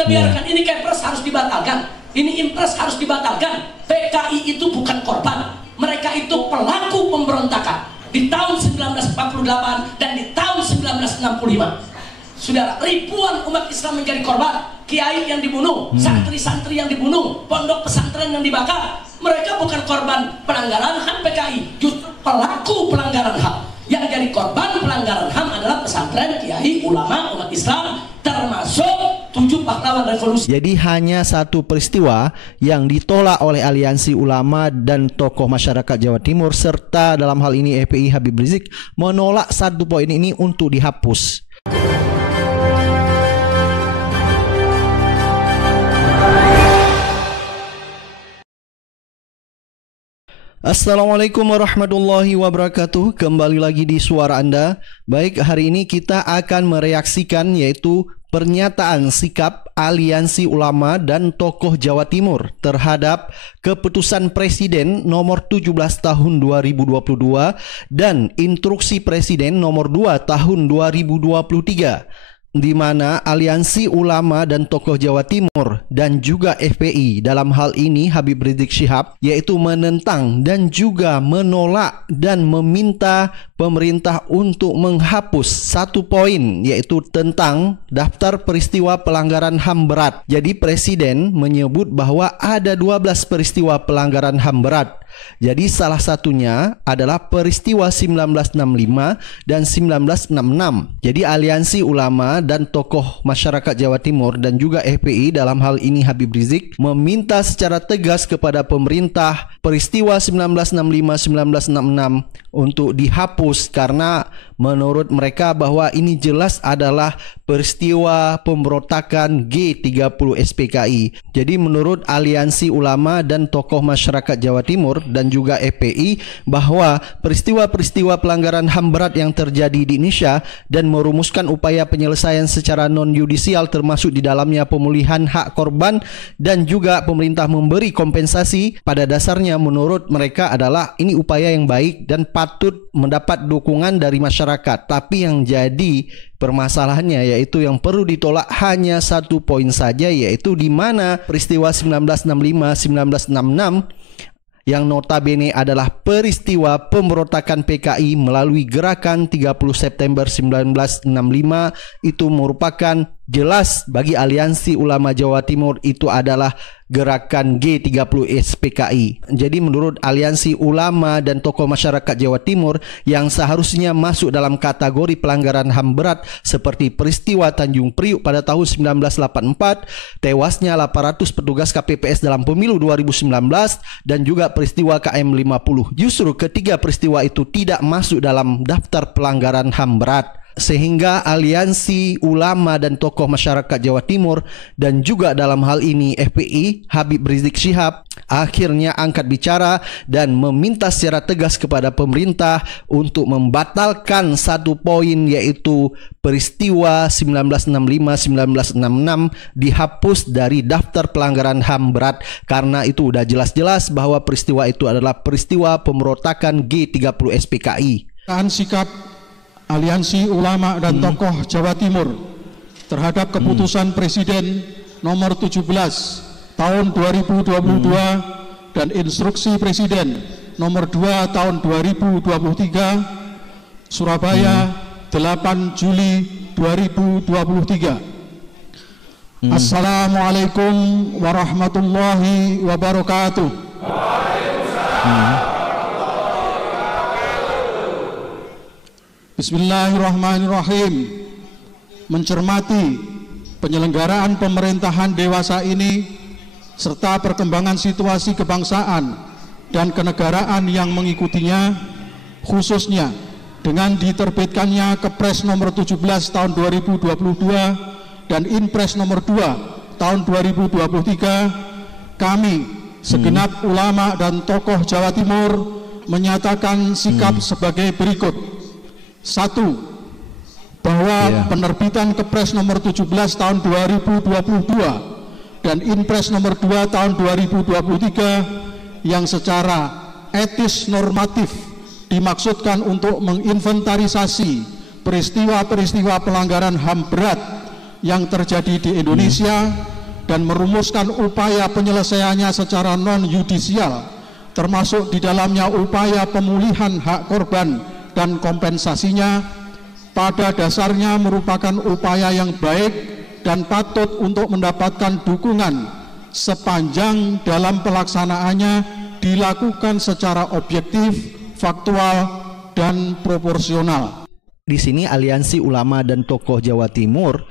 kita biarkan. Ini Kepres harus dibatalkan, ini Impres harus dibatalkan. PKI itu bukan korban, mereka itu pelaku pemberontakan di tahun 1948 dan di tahun 1965. Saudara, ribuan umat Islam menjadi korban, kiai yang dibunuh, santri-santri yang dibunuh, pondok pesantren yang dibakar. Mereka bukan korban pelanggaran HAM PKI, justru pelaku pelanggaran HAM. Yang jadi korban pelanggaran HAM adalah pesantren, kiai, ulama, umat Islam, termasuk 7 pahlawan revolusi. Jadi hanya satu peristiwa yang ditolak oleh aliansi ulama dan tokoh masyarakat Jawa Timur, serta dalam hal ini FPI Habib Rizik menolak satu poin ini untuk dihapus. Assalamualaikum warahmatullahi wabarakatuh. Kembali lagi di suara Anda. Baik, hari ini kita akan mereaksikan yaitu pernyataan sikap aliansi ulama dan tokoh Jawa Timur terhadap keputusan Presiden nomor 17 tahun 2022 dan instruksi Presiden nomor 2 tahun 2023, di mana aliansi ulama dan tokoh Jawa Timur dan juga FPI, dalam hal ini Habib Rizik Syihab, yaitu menentang dan juga menolak dan meminta pemerintah untuk menghapus satu poin, yaitu tentang daftar peristiwa pelanggaran HAM berat. Jadi Presiden menyebut bahwa ada 12 peristiwa pelanggaran HAM berat. Jadi salah satunya adalah peristiwa 1965 dan 1966. Jadi aliansi ulama dan tokoh masyarakat Jawa Timur dan juga FPI, dalam hal ini Habib Rizik, meminta secara tegas kepada pemerintah peristiwa 1965-1966 untuk dihapus, karena menurut mereka bahwa ini jelas adalah peristiwa pemberontakan G30 SPKI. Jadi menurut aliansi ulama dan tokoh masyarakat Jawa Timur dan juga FPI, bahwa peristiwa-peristiwa pelanggaran HAM berat yang terjadi di Indonesia dan merumuskan upaya penyelesaian secara non-yudisial, termasuk di dalamnya pemulihan hak korban dan juga pemerintah memberi kompensasi, pada dasarnya menurut mereka adalah ini upaya yang baik dan patut mendapat dukungan dari masyarakat. Tapi yang jadi permasalahannya yaitu yang perlu ditolak hanya satu poin saja, yaitu di mana peristiwa 1965-1966 yang notabene adalah peristiwa pemberontakan PKI melalui gerakan 30 September 1965 itu merupakan jelas bagi aliansi ulama Jawa Timur itu adalah gerakan G30 SPKI. Jadi menurut aliansi ulama dan tokoh masyarakat Jawa Timur, yang seharusnya masuk dalam kategori pelanggaran HAM berat seperti peristiwa Tanjung Priuk pada tahun 1984, tewasnya 800 petugas KPPS dalam pemilu 2019, dan juga peristiwa KM 50. Justru ketiga peristiwa itu tidak masuk dalam daftar pelanggaran HAM berat. Sehingga aliansi ulama dan tokoh masyarakat Jawa Timur dan juga dalam hal ini FPI Habib Rizik Syihab akhirnya angkat bicara dan meminta secara tegas kepada pemerintah untuk membatalkan satu poin, yaitu peristiwa 1965-1966 dihapus dari daftar pelanggaran HAM berat, karena itu udah jelas-jelas bahwa peristiwa itu adalah peristiwa pemberontakan G30 SPKI. Sikap aliansi ulama dan tokoh Jawa Timur terhadap keputusan Presiden nomor 17 tahun 2022 dan instruksi Presiden nomor 2 tahun 2023, Surabaya 8 Juli 2023. Assalamualaikum warahmatullahi wabarakatuh. Bismillahirrahmanirrahim. Mencermati penyelenggaraan pemerintahan dewasa ini serta perkembangan situasi kebangsaan dan kenegaraan yang mengikutinya, khususnya dengan diterbitkannya Kepres nomor 17 tahun 2022 dan Inpres nomor 2 tahun 2023, kami segenap ulama dan tokoh Jawa Timur menyatakan sikap sebagai berikut. 1. Bahwa penerbitan Kepres nomor 17 tahun 2022 dan Inpres nomor 2 tahun 2023 yang secara etis normatif dimaksudkan untuk menginventarisasi peristiwa-peristiwa pelanggaran HAM berat yang terjadi di Indonesia dan merumuskan upaya penyelesaiannya secara non-yudisial, termasuk di dalamnya upaya pemulihan hak korban dan kompensasinya, pada dasarnya merupakan upaya yang baik dan patut untuk mendapatkan dukungan sepanjang dalam pelaksanaannya dilakukan secara objektif, faktual, dan proporsional. Di sini Aliansi Ulama dan Tokoh Jawa Timur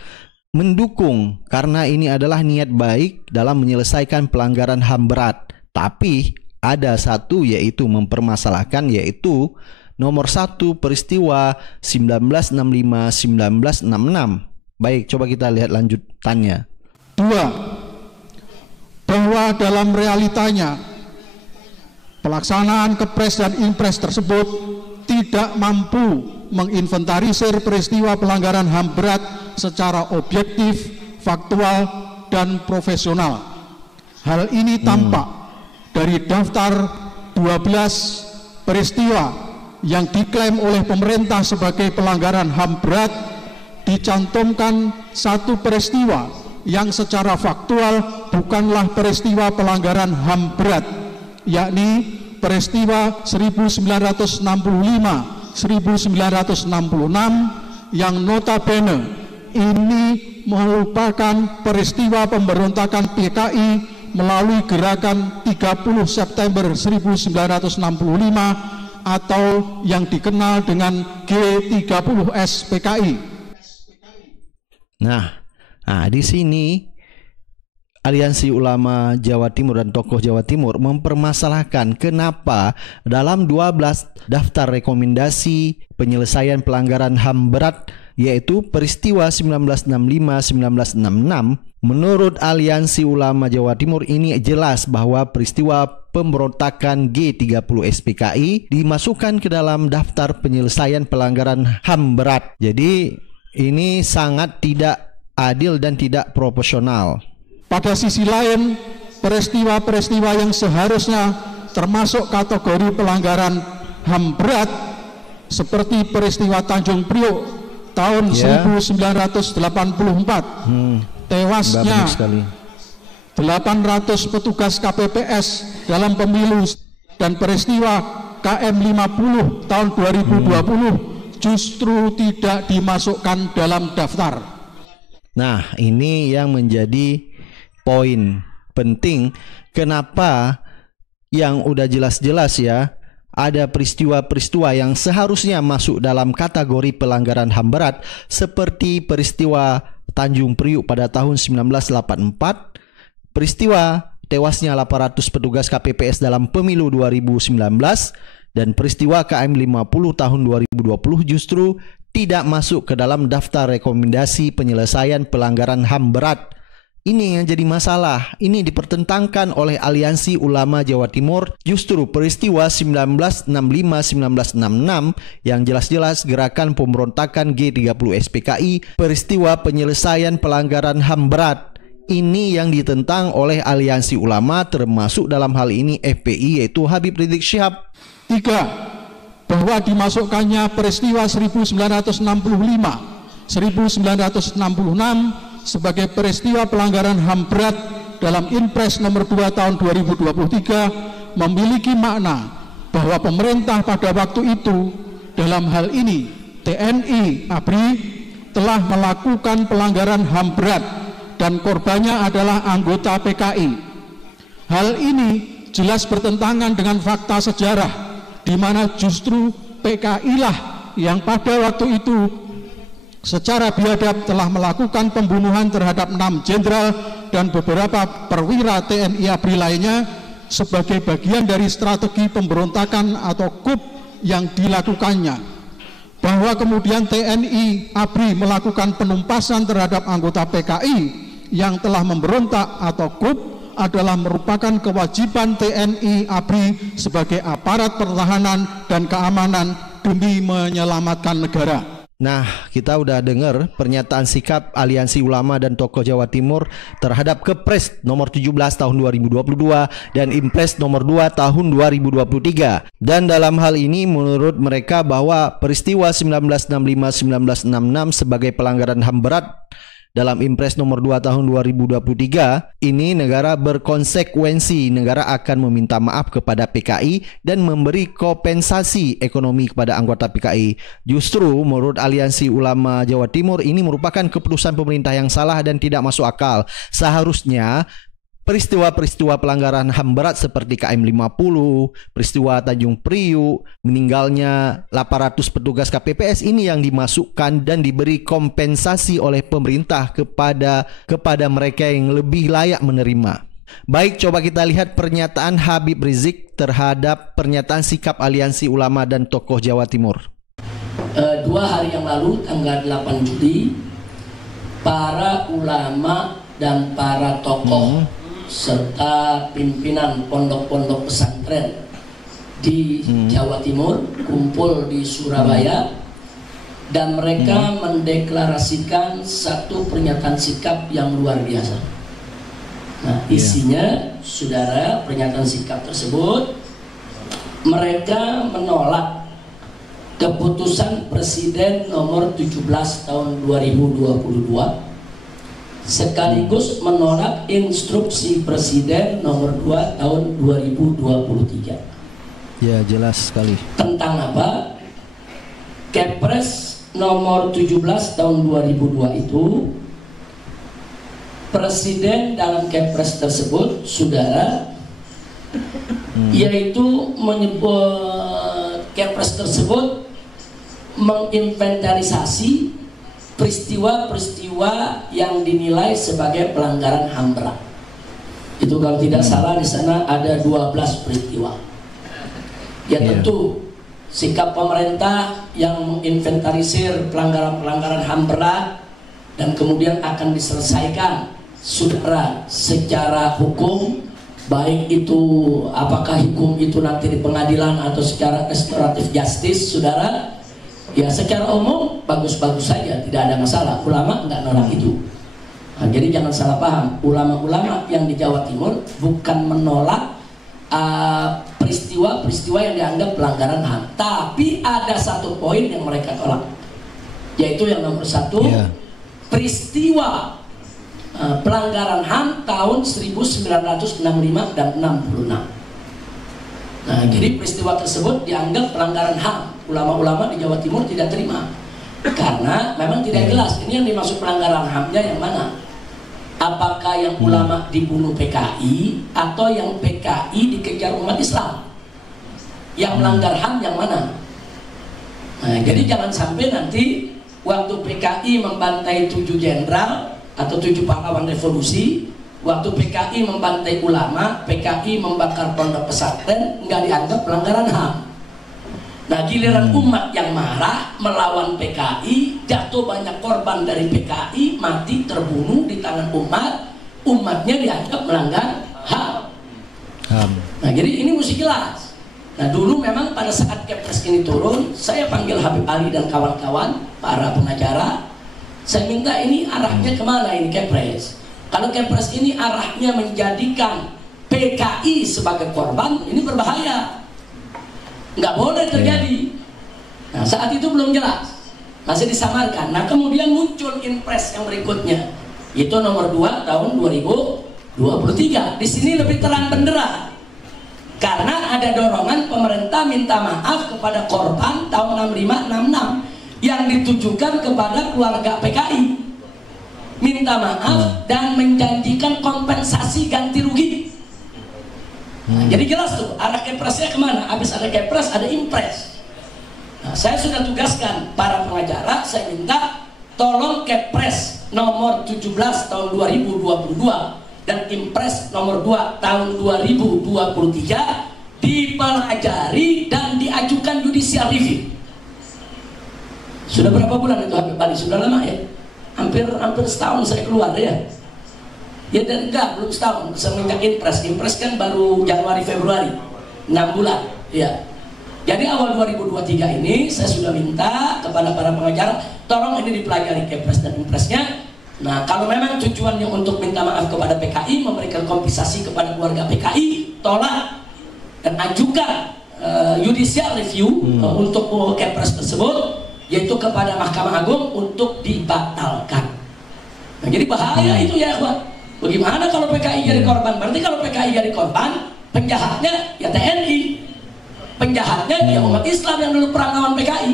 mendukung karena ini adalah niat baik dalam menyelesaikan pelanggaran HAM berat. Tapi ada satu, yaitu mempermasalahkan, yaitu nomor 1 peristiwa 1965-1966. Baik, coba kita lihat lanjutannya. 2. Bahwa dalam realitanya pelaksanaan Kepres dan Impres tersebut tidak mampu menginventarisir peristiwa pelanggaran HAM berat secara objektif, faktual, dan profesional. Hal ini tampak dari daftar 12 peristiwa yang diklaim oleh pemerintah sebagai pelanggaran HAM berat. Dicantumkan satu peristiwa yang secara faktual bukanlah peristiwa pelanggaran HAM berat, yakni peristiwa 1965-1966 yang notabene ini merupakan peristiwa pemberontakan PKI melalui gerakan 30 September 1965 atau yang dikenal dengan G30S PKI. Nah, di sini Aliansi Ulama Jawa Timur dan Tokoh Jawa Timur mempermasalahkan kenapa dalam 12 daftar rekomendasi penyelesaian pelanggaran HAM berat, yaitu peristiwa 1965-1966, menurut Aliansi Ulama Jawa Timur ini jelas bahwa peristiwa pemberontakan G30 SPKI dimasukkan ke dalam daftar penyelesaian pelanggaran HAM berat. Jadi ini sangat tidak adil dan tidak proporsional. Pada sisi lain, peristiwa-peristiwa yang seharusnya termasuk kategori pelanggaran HAM berat seperti peristiwa Tanjung Priok tahun 1984, tewasnya 800 petugas KPPS dalam pemilu, dan peristiwa KM50 tahun 2020 justru tidak dimasukkan dalam daftar. Nah, ini yang menjadi poin penting kenapa yang udah jelas-jelas ya, ada peristiwa-peristiwa yang seharusnya masuk dalam kategori pelanggaran HAM berat seperti peristiwa Tanjung Priuk pada tahun 1984, peristiwa tewasnya 800 petugas KPPS dalam pemilu 2019, dan peristiwa KM50 tahun 2020 justru tidak masuk ke dalam daftar rekomendasi penyelesaian pelanggaran HAM berat. Ini yang jadi masalah. Ini dipertentangkan oleh Aliansi Ulama Jawa Timur. Justru peristiwa 1965-1966 yang jelas-jelas gerakan pemberontakan G30 SPKI, peristiwa penyelesaian pelanggaran HAM berat, ini yang ditentang oleh Aliansi Ulama, termasuk dalam hal ini FPI, yaitu Habib Rizik Syihab. 3. Bahwa dimasukkannya peristiwa 1965, 1966 sebagai peristiwa pelanggaran HAM berat dalam Impres nomor 2 tahun 2023 memiliki makna bahwa pemerintah pada waktu itu, dalam hal ini TNI ABRI, telah melakukan pelanggaran HAM berat dan korbannya adalah anggota PKI. Hal ini jelas bertentangan dengan fakta sejarah, di mana justru PKI lah yang pada waktu itu secara biadab telah melakukan pembunuhan terhadap 6 jenderal dan beberapa perwira TNI ABRI lainnya sebagai bagian dari strategi pemberontakan atau coup yang dilakukannya. Bahwa kemudian TNI ABRI melakukan penumpasan terhadap anggota PKI yang telah memberontak atau coup adalah merupakan kewajiban TNI ABRI sebagai aparat pertahanan dan keamanan demi menyelamatkan negara. Nah, kita udah dengar pernyataan sikap Aliansi Ulama dan Tokoh Jawa Timur terhadap Kepres nomor 17 tahun 2022 dan Impres nomor 2 tahun 2023. Dan dalam hal ini menurut mereka bahwa peristiwa 1965-1966 sebagai pelanggaran HAM berat dalam Impres nomor 2 tahun 2023, ini negara berkonsekuensi, negara akan meminta maaf kepada PKI dan memberi kompensasi ekonomi kepada anggota PKI. Justru menurut Aliansi Ulama Jawa Timur ini merupakan keputusan pemerintah yang salah dan tidak masuk akal. Seharusnya peristiwa-peristiwa pelanggaran HAM berat seperti KM 50, peristiwa Tanjung Priuk, meninggalnya 800 petugas KPPS ini yang dimasukkan dan diberi kompensasi oleh pemerintah kepada mereka yang lebih layak menerima. Baik, coba kita lihat pernyataan Habib Rizik terhadap pernyataan sikap Aliansi Ulama dan Tokoh Jawa Timur. 2 hari yang lalu, tanggal 8 Juli, para ulama dan para tokoh serta pimpinan pondok-pondok pesantren di Jawa Timur kumpul di Surabaya dan mereka mendeklarasikan satu pernyataan sikap yang luar biasa. Nah, isinya, saudara, pernyataan sikap tersebut, mereka menolak keputusan Presiden nomor 17 tahun 2022 sekaligus menolak instruksi Presiden nomor 2 tahun 2023. Ya, jelas sekali. Tentang apa? Kepres nomor 17 tahun 2002 itu, Presiden dalam Kepres tersebut, saudara, yaitu menyebut Kepres tersebut menginventarisasi peristiwa-peristiwa yang dinilai sebagai pelanggaran HAM berat. Itu kalau tidak salah di sana ada 12 peristiwa. Ya tentu sikap pemerintah yang menginventarisir pelanggaran-pelanggaran HAM berat dan kemudian akan diselesaikan, saudara, secara hukum, baik itu apakah hukum itu nanti di pengadilan atau secara restoratif justice, saudara. Ya secara umum bagus-bagus saja, tidak ada masalah. Ulama nggak nolak itu. Nah, jadi jangan salah paham. Ulama-ulama yang di Jawa Timur bukan menolak peristiwa-peristiwa yang dianggap pelanggaran HAM, tapi ada satu poin yang mereka tolak, yaitu yang nomor 1, peristiwa pelanggaran HAM tahun 1965 dan 66. Nah, jadi peristiwa tersebut dianggap pelanggaran HAM. Ulama-ulama di Jawa Timur tidak terima karena memang tidak jelas ini yang dimaksud pelanggaran HAM-nya yang mana. Apakah yang ulama dibunuh PKI atau yang PKI dikejar umat Islam? Yang melanggar HAM yang mana? Nah, jadi jangan sampai nanti waktu PKI membantai 7 jenderal atau 7 pahlawan revolusi, waktu PKI membantai ulama, PKI membakar pondok pesantren, nggak dianggap pelanggaran HAM. Nah, giliran umat yang marah melawan PKI, jatuh banyak korban dari PKI, mati terbunuh di tangan umat, umatnya dianggap melanggar HAM. Nah, jadi ini mesti jelas. Nah, dulu memang pada saat Kepres ini turun, saya panggil Habib Ali dan kawan-kawan, para pengacara, saya minta ini arahnya kemana ini Kepres? Kalau Kepres ini arahnya menjadikan PKI sebagai korban, ini berbahaya. Nggak boleh terjadi. Nah, saat itu belum jelas, masih disamarkan. Nah, kemudian muncul Impres yang berikutnya, itu nomor 2 tahun 2023. Di sini lebih terang benderang, karena ada dorongan pemerintah minta maaf kepada korban tahun 65-66 yang ditujukan kepada keluarga PKI. Minta maaf dan menjanjikan kompensasi ganti rugi. Nah, jadi jelas tuh arah Kepresnya kemana. Habis ada Kepres ada Impres. Nah, saya sudah tugaskan para pengacara, saya minta tolong Kepres nomor 17 tahun 2022 dan Impres nomor 2 tahun 2023 dipelajari dan diajukan judicial review. Sudah berapa bulan itu Habib Bali? Sudah lama ya? Hampir setahun saya keluar ya. Ya dan enggak, belum setahun semenjak Impres. Impres kan baru Januari Februari, 6 bulan ya. Jadi awal 2023 ini saya sudah minta kepada para pengacara, tolong ini dipelajari Kepres dan Impresnya. Nah, kalau memang tujuannya untuk minta maaf kepada PKI, memberikan kompensasi kepada keluarga PKI, tolak dan ajukan judicial review untuk Kepres tersebut, yaitu kepada Mahkamah Agung untuk dibatalkan. Nah, jadi bahaya itu ya ikhwan. Bagaimana kalau PKI jadi korban? Berarti kalau PKI jadi korban, penjahatnya ya TNI, penjahatnya ya umat Islam yang dulu perang lawan PKI,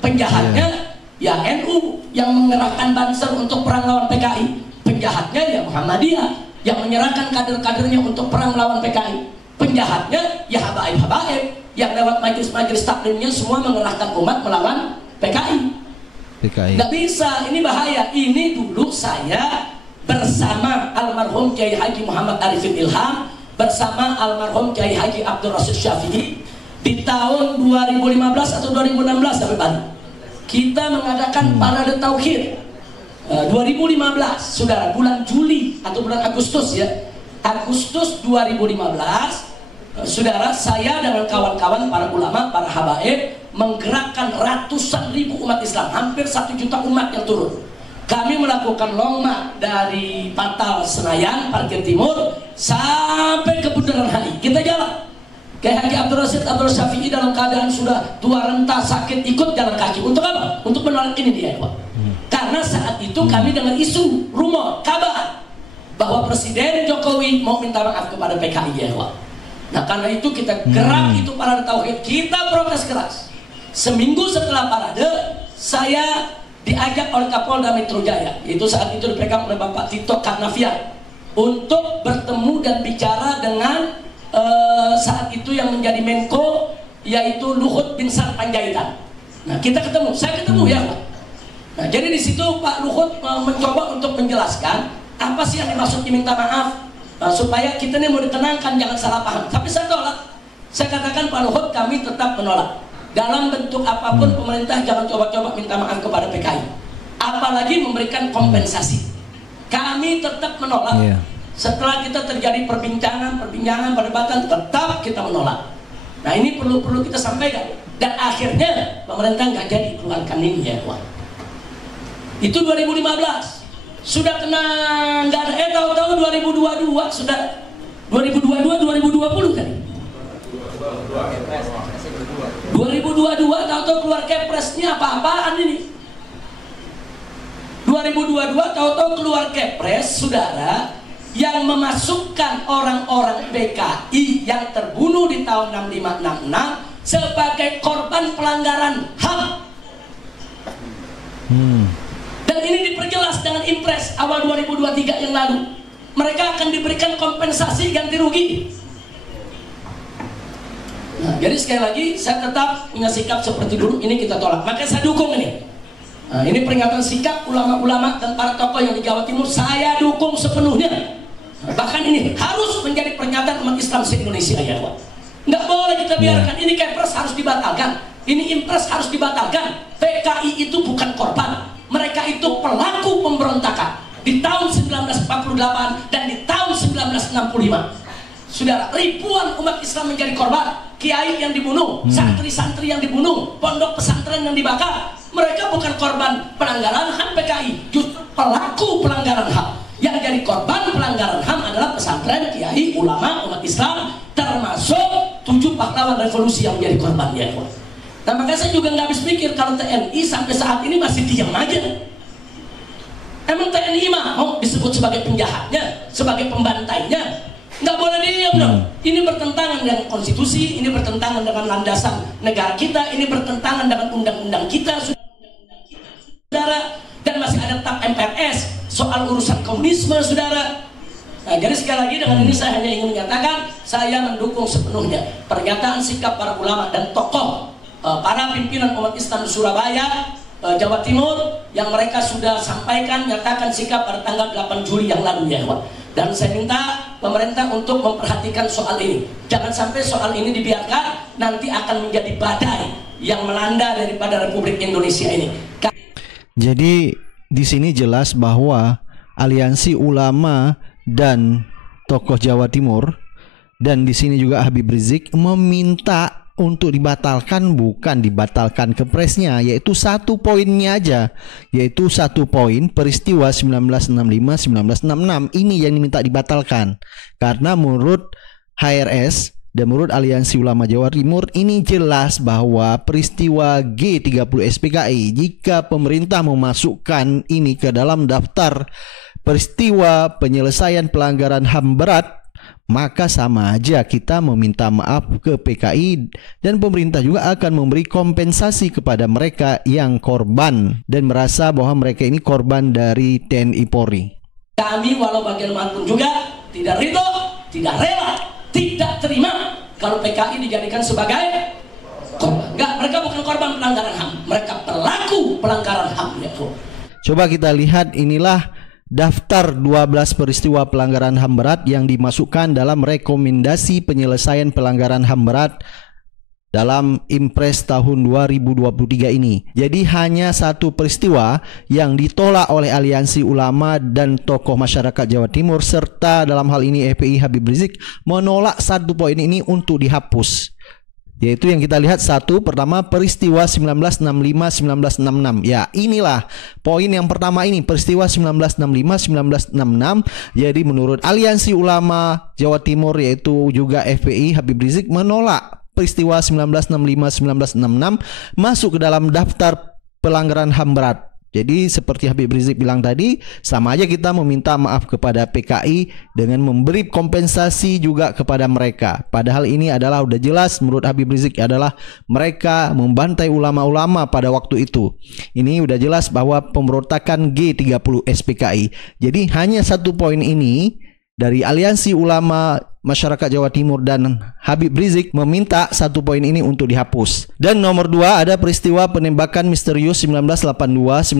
penjahatnya ya NU yang mengerahkan Banser untuk perang lawan PKI, penjahatnya ya Muhammadiyah yang menyerahkan kader-kadernya untuk perang melawan PKI, penjahatnya ya habaib-habaib yang lewat majelis-majelis taklimnya semua mengerahkan umat melawan PKI. Nggak bisa, ini bahaya. Ini dulu saya bersama almarhum Kiai Haji Muhammad Arifin Ilham, bersama almarhum Kiai Haji Abdul Rasid Syafi'i di tahun 2015 atau 2016 sampai Bali. Kita mengadakan parade tauhid 2015, saudara, bulan Juli atau bulan Agustus ya. Agustus 2015, saudara, saya dengan kawan-kawan para ulama, para habaib menggerakkan ratusan ribu umat Islam, hampir 1 juta umat yang turun. Kami melakukan long march dari Patal Senayan, Parkir Timur sampai ke Bundaran HI. Kita jalan. Kayak Haji Abdul Rasid Abdul Syafi'i dalam keadaan sudah tua renta sakit ikut jalan kaki. Untuk apa? Untuk menolak ini dia, Pak. Karena saat itu kami dengar isu, rumor, kabar bahwa Presiden Jokowi mau minta maaf kepada PKI ya, Pak. Nah, karena itu kita gerak itu parade tauhid, kita protes keras. Seminggu setelah parade, saya diajak oleh Kapolda Metro Jaya, yaitu saat itu dipegang oleh Bapak Tito Karnavian, untuk bertemu dan bicara dengan saat itu yang menjadi Menko, yaitu Luhut Binsar Panjaitan. Nah, kita ketemu, saya ketemu ya, Pak. Nah, jadi di situ Pak Luhut mencoba untuk menjelaskan apa sih yang dimaksud diminta maaf, supaya kita ini mau ditenangkan, jangan salah paham. Tapi saya tolak. Saya katakan, Pak Luhut, kami tetap menolak. Dalam bentuk apapun pemerintah jangan coba-coba minta maaf kepada PKI, apalagi memberikan kompensasi. Kami tetap menolak. Setelah kita terjadi perbincangan, perdebatan, tetap kita menolak. Nah, ini perlu kita sampaikan. Dan akhirnya pemerintah nggak jadi keluarkan ini ya, Pak. Itu 2015. Sudah kena nggak ada, tahu-tahu 2022 sudah 2022 tadi. 2022 tahu-tahu keluar Kepresnya apa-apaan ini. 2022 tahu-tahu keluar Kepres, saudara, yang memasukkan orang-orang PKI yang terbunuh di tahun 6566 sebagai korban pelanggaran HAM. Dan ini diperjelas dengan Impres awal 2023 yang lalu. Mereka akan diberikan kompensasi ganti rugi. Nah, jadi sekali lagi saya tetap punya sikap seperti dulu, ini kita tolak. Maka saya dukung ini. Nah, ini peringatan sikap ulama-ulama dan para tokoh yang di Jawa Timur, saya dukung sepenuhnya. Bahkan ini harus menjadi pernyataan umat Islam se-Indonesia ya, Pak. Nggak boleh kita biarkan. Ini Kepres harus dibatalkan. Ini Impres harus dibatalkan. PKI itu bukan korban. Mereka itu pelaku pemberontakan di tahun 1948 dan di tahun 1965. Saudara, ribuan umat Islam menjadi korban. Kiai yang dibunuh, santri-santri yang dibunuh, pondok pesantren yang dibakar. Mereka bukan korban pelanggaran HAM PKI, justru pelaku pelanggaran HAM. Yang jadi korban pelanggaran HAM adalah pesantren, kiai, ulama, umat Islam, termasuk 7 pahlawan revolusi yang menjadi korbannya. Nah, makanya saya juga nggak habis pikir kalau TNI sampai saat ini masih diam aja. Emang TNI mau disebut sebagai penjahatnya, sebagai pembantainya? Nggak boleh diam dong. Ini bertentangan dengan konstitusi, ini bertentangan dengan landasan negara kita, ini bertentangan dengan undang-undang kita, saudara. Dan masih ada tap MPRS soal urusan komunisme, saudara. Nah, jadi sekali lagi dengan ini saya hanya ingin menyatakan saya mendukung sepenuhnya pernyataan sikap para ulama dan tokoh para pimpinan umat Islam Surabaya, Jawa Timur yang mereka sudah sampaikan, nyatakan sikap pada tanggal 8 Juli yang lalu ya, Pak. Dan saya minta pemerintah untuk memperhatikan soal ini. Jangan sampai soal ini dibiarkan, nanti akan menjadi badai yang melanda daripada Republik Indonesia ini. Jadi di sini jelas bahwa aliansi ulama dan tokoh Jawa Timur dan di sini juga Habib Rizik meminta untuk dibatalkan, bukan dibatalkan Kepresnya, yaitu satu poinnya aja, yaitu satu poin peristiwa 1965-1966 ini yang diminta dibatalkan karena menurut HRS Dan menurut Aliansi Ulama Jawa Timur, ini jelas bahwa peristiwa G30 SPKI, jika pemerintah memasukkan ini ke dalam daftar peristiwa penyelesaian pelanggaran HAM berat, maka sama aja kita meminta maaf ke PKI, dan pemerintah juga akan memberi kompensasi kepada mereka yang korban dan merasa bahwa mereka ini korban dari TNI Polri. Kami walau bagaimanapun juga tidak ridho, tidak rela, tidak terima kalau PKI dijadikan sebagai korban. Enggak, mereka bukan korban pelanggaran HAM, mereka pelaku pelanggaran HAM. Coba kita lihat, inilah daftar 12 peristiwa pelanggaran HAM berat yang dimasukkan dalam rekomendasi penyelesaian pelanggaran HAM berat dalam Impres tahun 2023 ini. Jadi hanya satu peristiwa yang ditolak oleh Aliansi Ulama dan tokoh masyarakat Jawa Timur, serta dalam hal ini FPI Habib Rizik menolak satu poin ini untuk dihapus. Yaitu yang kita lihat satu, pertama peristiwa 1965-1966. Ya, inilah poin yang pertama ini, peristiwa 1965-1966. Jadi menurut Aliansi Ulama Jawa Timur yaitu juga FPI Habib Rizik menolak peristiwa 1965-1966 masuk ke dalam daftar pelanggaran HAM berat. Jadi seperti Habib Rizik bilang tadi, sama aja kita meminta maaf kepada PKI dengan memberi kompensasi juga kepada mereka. Padahal ini adalah udah jelas menurut Habib Rizik adalah mereka membantai ulama-ulama pada waktu itu. Ini udah jelas bahwa pemberontakan G30 SPKI. Jadi hanya satu poin ini dari Aliansi Ulama Masyarakat Jawa Timur dan Habib Rizik meminta satu poin ini untuk dihapus. Dan nomor 2 ada peristiwa penembakan misterius 1982-1986.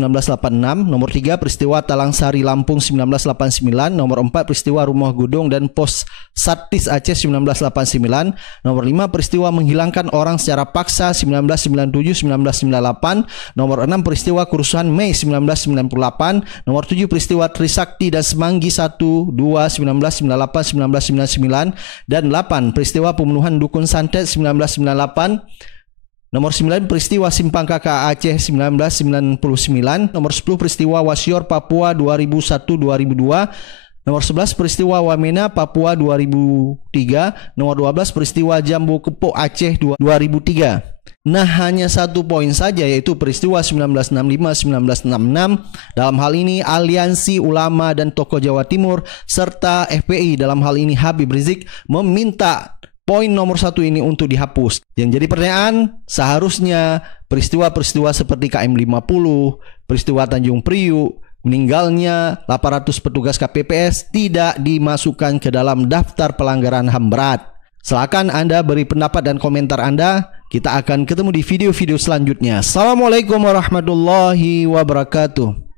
Nomor 3 peristiwa Talang Sari Lampung 1989. Nomor 4 peristiwa Rumah Gudung dan Pos Satis Aceh 1989. Nomor 5 peristiwa menghilangkan orang secara paksa 1997-1998. Nomor 6 peristiwa kerusuhan Mei 1998. Nomor 7 peristiwa Trisakti dan Semanggi 1, 2, 1998-1999. Dan 8 peristiwa pembunuhan Dukun Santet 1998. Nomor 9 peristiwa Simpang KK Aceh 1999. Nomor 10 peristiwa Wasior Papua 2001-2002. Nomor 11 peristiwa Wamena Papua 2003. Nomor 12 peristiwa Jambu Kepok Aceh 2003. Nah, hanya satu poin saja yaitu peristiwa 1965-1966. Dalam hal ini Aliansi Ulama dan tokoh Jawa Timur serta FPI dalam hal ini Habib Rizik meminta poin nomor 1 ini untuk dihapus. Yang jadi pertanyaan, seharusnya peristiwa-peristiwa seperti KM50, peristiwa Tanjung Priuk, meninggalnya 800 petugas KPPS tidak dimasukkan ke dalam daftar pelanggaran HAM berat. Silakan Anda beri pendapat dan komentar Anda. Kita akan ketemu di video-video selanjutnya. Assalamualaikum warahmatullahi wabarakatuh.